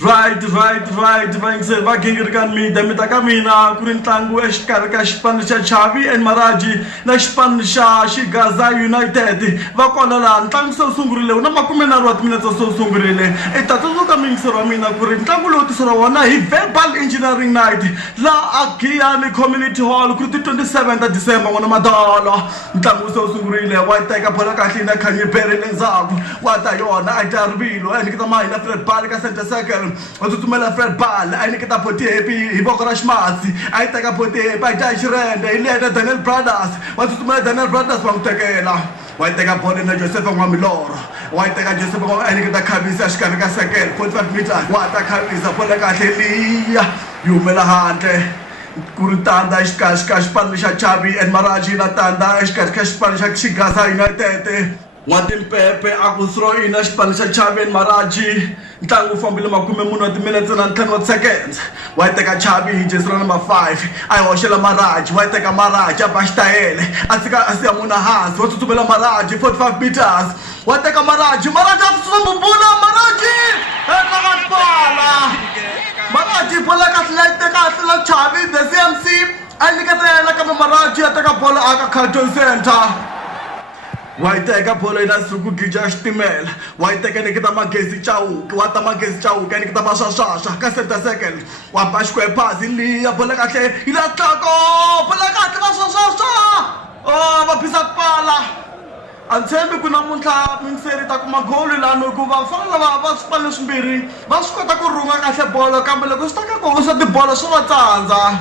Right. Va Gingirikani demita ka mina ku ri ntlangu exikarhi ka xipano xa Chavi and Maraji na xipano xa Xigaza United. Va kona laha ntlangu se wu sungurile na 30 timinete se wu sungurile. I ta tsundzuka mingisero wa mina ku ri ntlangu lowu tiseriwa wona hi Verbal Engineering Night laha a Giyani Community Hall ku ri ti 27 ta December n'wana madala. Ntlangu se wu sungurile wa yi teka bola kahle na Kanye Berry le ndzhaku wa ta yona a ta rivilo and kita mahina Fred Ball ka center circle wa tsutsumela Fred Ball a nikita poti happy hi voko ra ximatsi a yi teka poti happy a ta xirende hi leta Daniel Brothers wa tsutsumela Daniel Brothers va n'wi tekela wa yi teka bolo na Joseph N'wamiloro wa yi teka Joseph a nikita khavisa xikarhi ka circle 45 meters wa ta khavisa bola kahle liya yi humela handle ku ri tanda exikarhi ka xipano xa Chavi and Maraji na tanda exikarhi ka xipano xa Xigaza United wa timpepe a ku throw ina xipano xa Chavi and Maraji ntlangu wu fambile 40 timinete na 10 seconds wa yi teka Chavi hi jezi ra number 5 a yi hoxela Maraji wa yi teka Maraji a ba xitayele a tshika a siya munhu hansi wa tsutsumela Maraji 45 meters wa teka Maraji a tsutsuma bubula Maraji Maraji bola kahle yi teka a Chavi the CMC a nyiketela kambe Maraji a teka bola a ka carton center wa yi teka bolo yi na suku gija xitimela wa yi teka nikita Magezi Chauke wa ta Magezi Chauke nikita va swaswaswa ka 70 seconds wa ba xikwe phasi liya bola kahle yi la tlako bola kahle va swaswaswa va phisa pala a ni tshembi ku namuntlha mingiseri ta kuma goli lano hikuva vafana lava va swipano swimbirhi va swi kota ku rhunga kahle bolo kambe loko swi ta ka ku swa tibolo swi va tsandza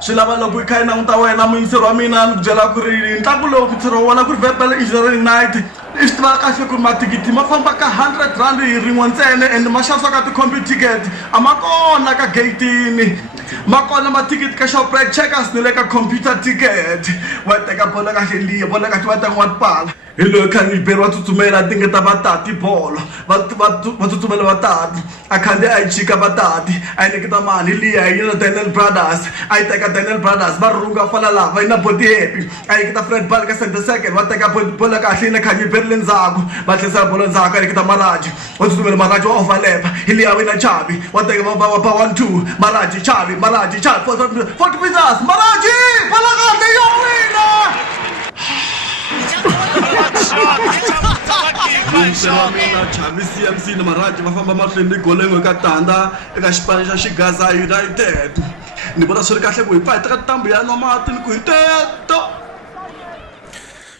swi lava loko yi kha yi languta wena mingiseri wa mina ni ku byela ku ri ntlangu lowu mingiseri wa wona ku ri Verbal Engineering Night i swi tiva kahle ku ri matikiti ma famba ka 100 rand hi rin'we ntsena and ma xavisa ka ti-combi ticket a ma kona ka gatini ma kona matikiti ka Shoprite Checkers ni le ka computer ticket wa teka bola kahle liya bola kahle va teka n'watipala hi loyi Kanye Berry wa tsutsumela tingeta vatati bolo va tsutsumela vatati a khandziya a yi chika vatati a yi nikita mani liya yi na Daniel Brothers a yi teka Daniel Brothers va rhunga fana laha va yi na body happy a yi nikita Fred Ball ka center circle va teka bola kahle na Kanye Berry le ndzhaku va tlherisela bolo ndzhaku a yi nikita Maraji wa tsutsumela Maraji wa overlap hi liya va yi na Chavi wa teka va 1-2 Maraji Chavi 40 meters Maraji bola kahle yo wina Chavi CMC na Maraji va famba mahlweni gole n'we ka tanda eka xipano xa Xigaza United ni vona swi ri kahle ku hi pfa hi teka ntambu ya nwa mati ni ku hi teto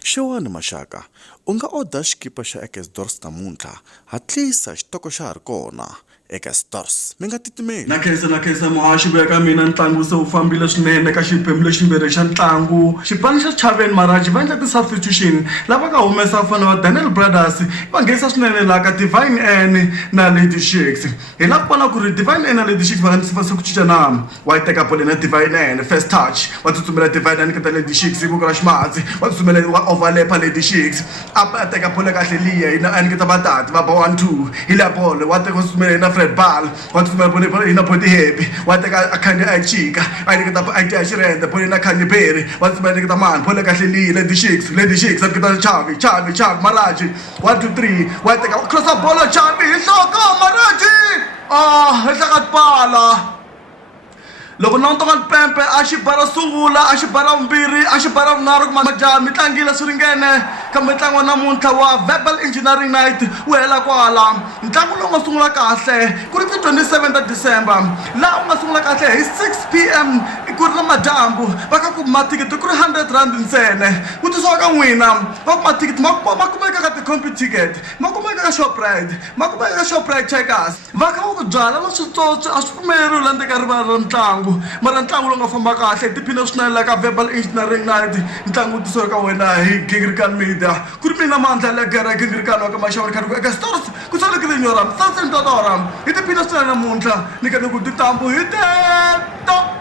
xewani maxaka u nga order xikipa xa Ekesdors namuntlha hatlisa xitoko xa ha ri kona Ekesdors mi nga titimeli na khensa muhaxi veka mina ntlangu se wu fambile swinene ka xiphemu leximbirhi xa ntlangu xipano xa Chavi and Maraji va endla ti-substitution lava nga humesa vafana va Daniel Brothers va nghenisa swinene laha ka Divine N na Lady Shakes hi lava ku vona ku ri Divine N na Lady Shakes va nga se ku cinca na wa yi teka bolo na Divine N first touch wa tsutsumela Divine N ka Lady Shakes hi voko ra ximatsi wa tsutsumela wa overlap Lady Shakes a teka bolo kahle liya hina a nikita vatati va ba 1-2 hi la bolo wa teka tsutsumela na Fred Ball wa tsutsumela bolo hi na body happy wa teka a Kanye a yi chika a yi nikita a ya xirende bolo na Kanye Berry wa tsutsumela nikita mani bolo kahle liya Lady Shakes a nikita Chavi Maraji 1-2-3 wa teka crossa bolo Chavi hi nhloko Maraji hi hlakatipala loko nontonga pempe a xi bara sungula a xi bara vumbirhi a xi bara vunharhu ku majaha mi tlangile swi ringene kambe ntlangu wa namuntlha wa Verbal Engineering Night wu hela kwala ntlangu lowu nga sungula kahle ku ri ti 27 ta December laha u nga sungula kahle hi 6 PM ku ri na madyambu va ka ku matikiti ku ri 100 rand ntsena ku tisiwa ka n'wina va ku matikiti ma kumeka ka ti-combi ticket ma kumeka ka Shoprite ma kumeka ka Shoprite Checkers va kha va ku byala na switsotsi a swi pfumeriwi la ndzeni ka rivala ra ntlangu mara ntlangu lowu nga famba kahle tiphina swinene la ka Verbal Engineering Night ntlangu wu tisiwa ka wena hi Gingirikani Media ku ri mina Mandla Gingirikani wa ka maxawuri khari ku Ekesdors ku salekile nyoram sasentotoram hi tiphina swinene namuntlha ni ka ni ku tintambu hi teto